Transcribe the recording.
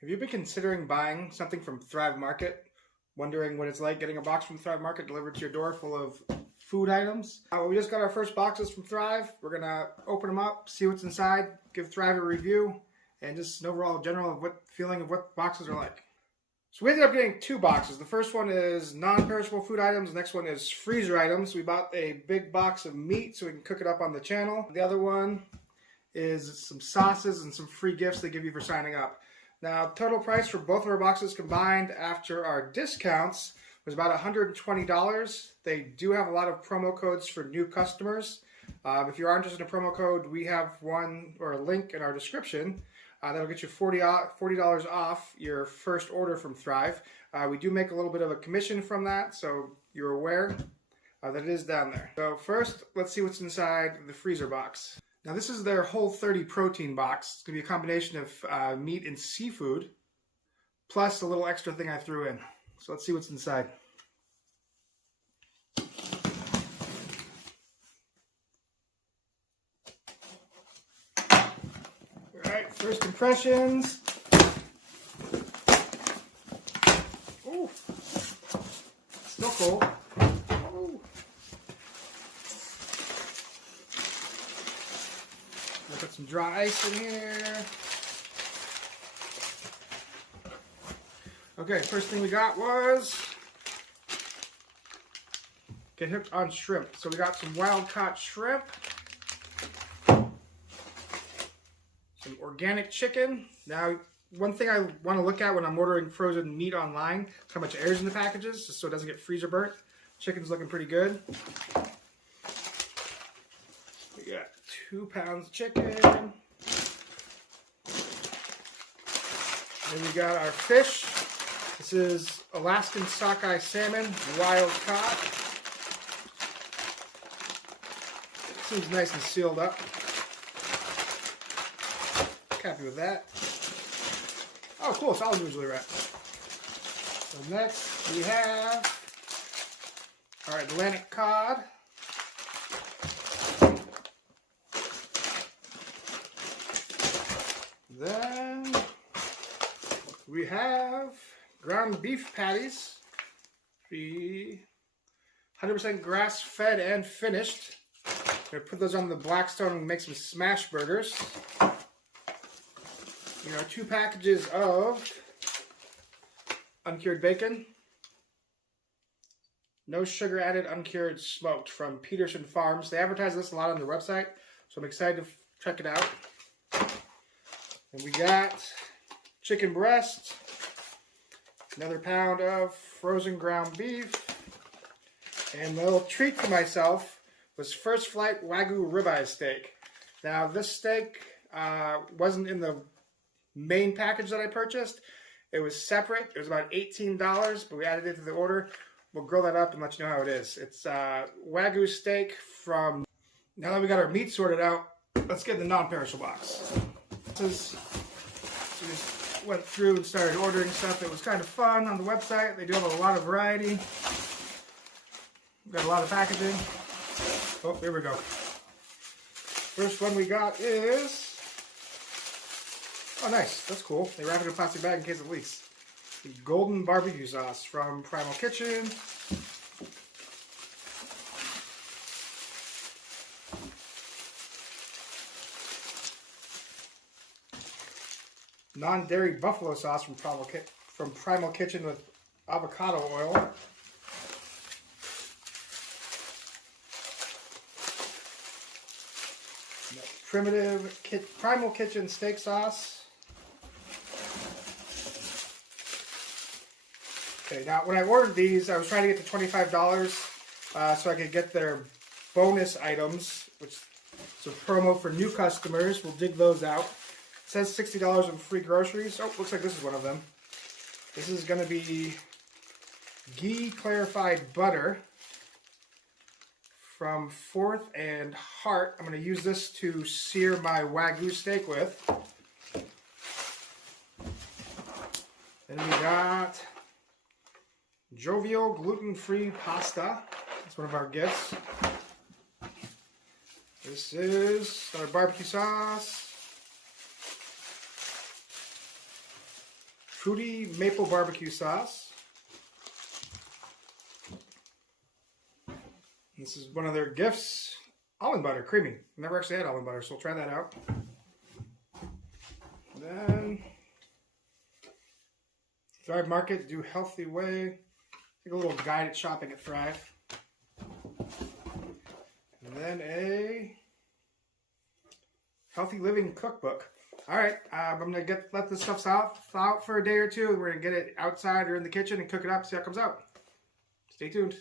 Have you been considering buying something from Thrive Market? Wondering what it's like getting a box from Thrive Market delivered to your door full of food items? We just got our first boxes from Thrive. We're going to open them up, see what's inside, give Thrive a review, and just an overall general feeling of what boxes are like. So we ended up getting two boxes. The first one is non-perishable food items. The next one is freezer items. We bought a big box of meat so we can cook it up on the channel. The other one is some sauces and some free gifts they give you for signing up. Now, total price for both of our boxes combined after our discounts was about $120. They do have a lot of promo codes for new customers. If you are interested in a promo code, we have one or a link in our description. That'll get you $40 off your first order from Thrive. We do make a little bit of a commission from that, so you're aware that it is down there. So first, let's see what's inside the freezer box. Now this is their Whole30 protein box. It's going to be a combination of meat and seafood, plus a little extra thing I threw in. So let's see what's inside. Alright, first impressions. Ooh, still cold. Ooh. I'll put some dry ice in here. Okay, first thing we got was get hooked on shrimp. So we got some wild caught shrimp, some organic chicken. Now, one thing I want to look at when I'm ordering frozen meat online is how much air is in the packages, just so it doesn't get freezer burnt. Chicken's looking pretty good. We got 2 pounds of chicken. Then we got our fish. This is Alaskan sockeye salmon, wild caught. Seems nice and sealed up. Happy with that. Oh, cool, it's all usually wrapped. So next we have our Atlantic cod. Then we have ground beef patties. 100% grass-fed and finished. I'm going to put those on the Blackstone and make some smash burgers. You know, 2 packages of uncured bacon. No sugar added, uncured smoked from Peterson Farms. They advertise this a lot on their website, so I'm excited to check it out. And we got chicken breast, another pound of frozen ground beef, and a little treat for myself was First Flight Wagyu ribeye steak. Now this steak wasn't in the main package that I purchased. It was separate. It was about $18, but we added it to the order. We'll grill that up and let you know how it is. It's Wagyu steak from... Now that we got our meat sorted out, let's get the non-perishable box. We just went through and started ordering stuff. It was kind of fun on the website. They do have a lot of variety. We've got a lot of packaging. Oh, here we go. First one we got is... Oh, nice. That's cool. They wrap it in a plastic bag in case it leaks. The golden barbecue sauce from Primal Kitchen. Non-dairy buffalo sauce from Primal Kitchen with avocado oil. Primal Kitchen steak sauce. Okay, now when I ordered these, I was trying to get to $25 so I could get their bonus items, which is a promo for new customers. We'll dig those out. It says $60 in free groceries. Oh, looks like this is one of them. This is going to be ghee clarified butter from 4th and Heart. I'm going to use this to sear my Wagyu steak with. Then we got Jovial gluten-free pasta. That's one of our gifts. This is our barbecue sauce. fruity maple barbecue sauce. This is one of their gifts. Almond butter, creamy. Never actually had almond butter, so we'll try that out. And then Thrive Market, do healthy way. Take a little guided shopping at Thrive. And then a healthy living cookbook. All right, I'm gonna let this stuff out for a day or two. We're gonna get it outside or in the kitchen and cook it up, see how it comes out. Stay tuned.